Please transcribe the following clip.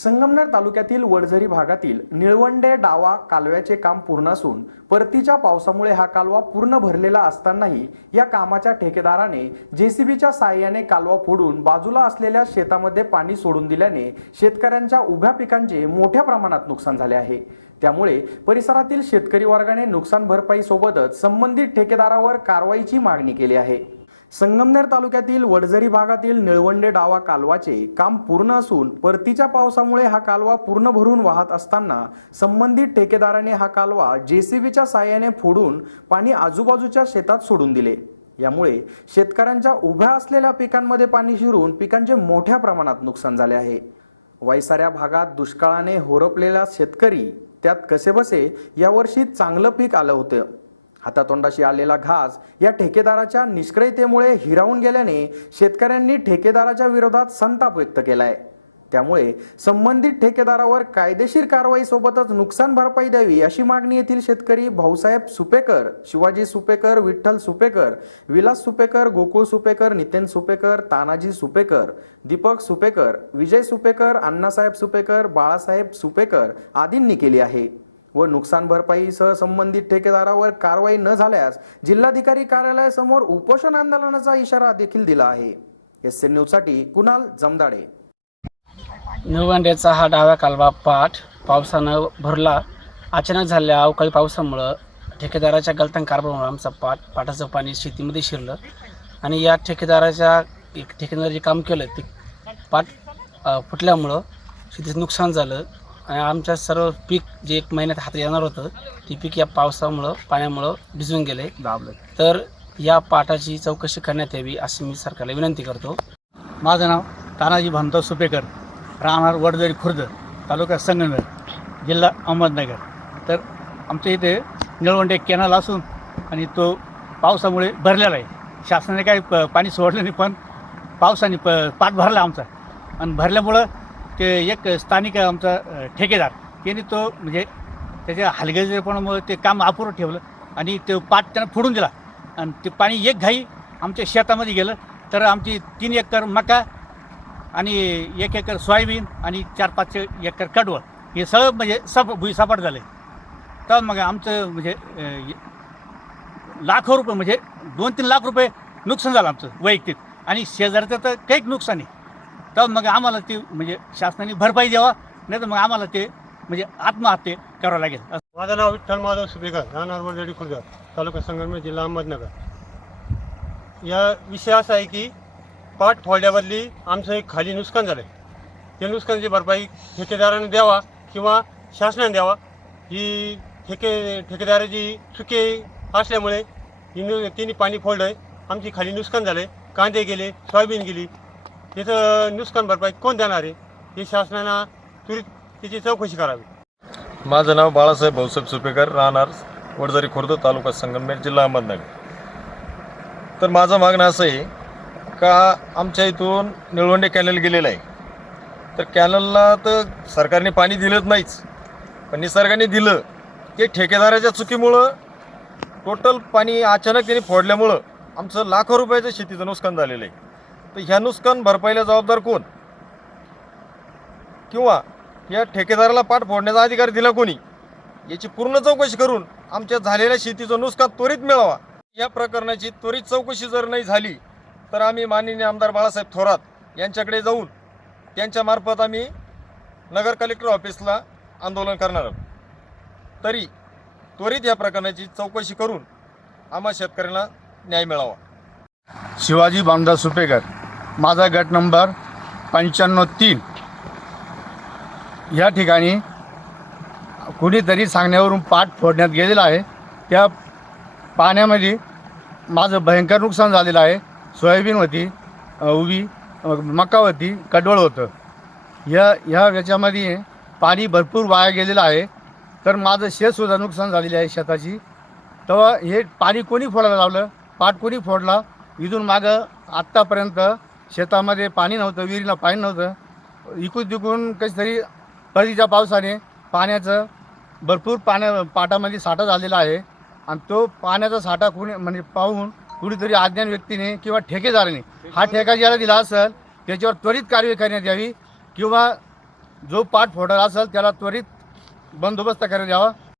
संगमनेर तालुक्यातील वडझरी भागातील निळवंडे डावा कालव्याचे काम पूर्ण असून परतीच्या पावसामुळे हा कालवा पूर्ण भरलेला असतानाही या कामाच्या ठेकेदाराने जेसीबीच्या साहाय्याने कालवा फोडून बाजूला असलेल्या शेतामध्ये पाणी सोडून दिल्याने शेतकऱ्यांच्या उभ्या पिकांचे मोठ्या प्रमाणात नुकसान झाले आहे. त्यामुळे परिसरातील शेतकरी वर्गाने नुकसान भरपाई सोबतच संबंधित ठेकेदारावर कारवाईची मागणी केली आहे. संगमनेर तालुक्यातील वडझरी भागातील निळवंडे डावा कालवाचे काम पूर्ण असून परतीच्या पावसामुळे हा कालवा पूर्ण भरून वाहत असताना संबंधित ठेकेदाराने हा कालवा जेसीबीच्या साहाय्याने फोडून पाणी आजूबाजूच्या शेतात सोडून दिले. यामुळे शेतकऱ्यांच्या उभ्या असलेल्या पिकांमध्ये पाणी शिरून पिकांचे मोठ्या प्रमाणात नुकसान झाले आहे. वैसाऱ्या भागात दुष्काळाने होरपलेला शेतकरी त्यात कसेबसे यावर्षी चांगलं पीक आलं होतं. हातातोंडाशी आलेला घास या ठेकेदाराच्या निष्क्रियतेमुळे हिरावून गेल्याने शेतकऱ्यांनी ठेकेदाराच्या विरोधात संताप व्यक्त केलाय. त्यामुळे संबंधित ठेकेदारावर कायदेशीर कारवाई सोबतच नुकसान भरपाई द्यावी अशी मागणी येथील शेतकरी भाऊसाहेब सुपेकर शिवाजी सुपेकर विठ्ठल सुपेकर विलास सुपेकर गोकुळ सुपेकर नितेन सुपेकर तानाजी सुपेकर दीपक सुपेकर विजय सुपेकर अण्णासाहेब सुपेकर बाळासाहेब सुपेकर आदींनी केली आहे. व नुकसान भरपाईसह संबंधित ठेकेदारावर कारवाई न झाल्यास जिल्हाधिकारी कार्यालयासमोर उपोषण आंदोलनाचा इशारा देखील दिला आहे. एस एन न्यूजसाठी कुणाल जमदाडे. निळवंड्याचा हा डाव्या कालवा पाठ पावसानं भरला. अचानक झालेल्या अवकाळी पावसामुळं ठेकेदाराच्या गलतान कारभारामुळे आमचा पाट पाटाचं पाणी शेतीमध्ये शिरलं आणि या ठेकेदाराच्या एक जे काम केलं ते पाट फुटल्यामुळं शेतीचं नुकसान झालं. आणि आमच्या सर्व पीक जे एक महिन्यात हातात येणार होतं ते पीक या पावसामुळं पाण्यामुळं भिजून गेले. दाबलं. तर या पाटाची चौकशी करण्यात यावी अशी मी सरकारला विनंती करतो. माझं नाव तानाजी भामदास सुपेकर राहणार वडदरी खुर्द तालुका संगमनेर जिल्हा अहमदनगर. तर आमच्या इथे निळवंडे कॅनल असून आणि तो पावसामुळे भरलेला आहे. शासनाने काही प पाणी सोडलं नाही पण पावसाने प पाठ भरला आमचा. आणि भरल्यामुळं ते एक स्थानिक आमचा ठेकेदार त्यांनी तो म्हणजे त्याच्या हलगर्जीपणामुळे ते काम अपुरं ठेवलं आणि ते पाठ त्यानं फोडून दिला. आणि ते पाणी एक घाई आमच्या शेतामध्ये गेलं. तर आमची तीन एकर मका आणि एक एकर सोयाबीन आणि चार पाच एकर कडवळ हे सगळं म्हणजे सप भुईसपाट झालं. तर मग आमचं म्हणजे लाखो रुपये म्हणजे दोन तीन लाख रुपये नुकसान झालं आमचं वैयक्तिक. आणि शेजारचं तर काहीच नुकसान आहे तर मग आम्हाला ते म्हणजे शासनाने भरपाई द्यावा नाही तर मग आम्हाला ते म्हणजे आत्महत्या करावं लागेल. माझं नाव विठ्ठल माधव सुपेकर राहणार वडलेडी खुर्द तालुका संगमनेर जिल्हा अहमदनगर. या विषय असा आहे की पाठ फोडल्याबदली आमचं एक खाली नुकसान झालं ते नुकसानाची भरपाई ठेकेदाराने द्यावा किंवा शासनाने द्यावा. ही ठेके ठेकेदाराची चुकी असल्यामुळे ही नु तिने पाणी फोडलं आमची खाली नुकसान झालं कांदे गेले सोयाबीन गेली तिथं नुकसान भरपाई कोण देणार आहे? हे शासनानं त्वरित तिची चौकशी करावी. माझं नाव बाळासाहेब भाऊसाहेब सुपेकर राहणार वडझरी खुर्द तालुका संगमनेर जिल्हा अहमदनगर. तर माझं मागणं असं आहे का आमच्या इथून निळवंडे कॅनल गेलेलं आहे. तर कॅनलला तर सरकारने पाणी दिलंच नाहीच पण निसर्गाने दिलं. ते ठेकेदाराच्या चुकीमुळं टोटल पाणी अचानक त्यांनी फोडल्यामुळं आमचं लाखो रुपयाचं शेतीचं नुकसान झालेलं आहे. तर ह्या नुकसान भरपाईला जबाबदार कोण? किंवा या ठेकेदाराला पाठ फोडण्याचा अधिकार दिला कोणी? याची पूर्ण चौकशी करून आमच्या झालेल्या शेतीचं नुकसान त्वरित मिळावा. या प्रकरणाची त्वरित चौकशी जर नाही झाली तर आम्ही माननीय आमदार बाळासाहेब थोरात यांच्याकडे जाऊन त्यांच्यामार्फत आम्ही नगर कलेक्टर ऑफिसला आंदोलन करणार आहोत. तरी त्वरित या प्रकरणाची चौकशी करून आम्हा शेतकऱ्यांना न्याय मिळावा. शिवाजी बामदास सुपेकर. माझा गट नंबर पंच्याण्णव तीन. या ठिकाणी कुणीतरी सांगण्यावरून पाठ फोडण्यात गेलेला आहे. त्या पाण्यामध्ये माझं भयंकर नुकसान झालेलं आहे. सोयाबीन होती उभी मका होती कडवळ होतं. या ह्या याच्यामध्ये पाणी भरपूर वाया गेलेलं आहे. तर माझं शेतसुद्धा नुकसान झालेलं आहे शेताची. तेव्हा हे पाणी कोणी फोडायला लावलं? पाठ कोणी फोडला? इथून मागं आत्तापर्यंत शेतामध्ये पाणी नव्हतं विहिरीला पाणी नव्हतं. इकून तिकून कशी तरी परतीच्या पावसाने पाण्याचं भरपूर पाण्या पाटामध्ये साठा झालेला आहे. आणि तो पाण्याचा साठा कुणी म्हणजे पाहून कुणीतरी अज्ञान व्यक्तीने किंवा ठेकेदाराने हा ठेका ज्याला दिला असेल त्याच्यावर त्वरित कारवाई करण्यात यावी किंवा जो पाठ फोडला असेल त्याला त्वरित बंदोबस्त करण्यात यावा.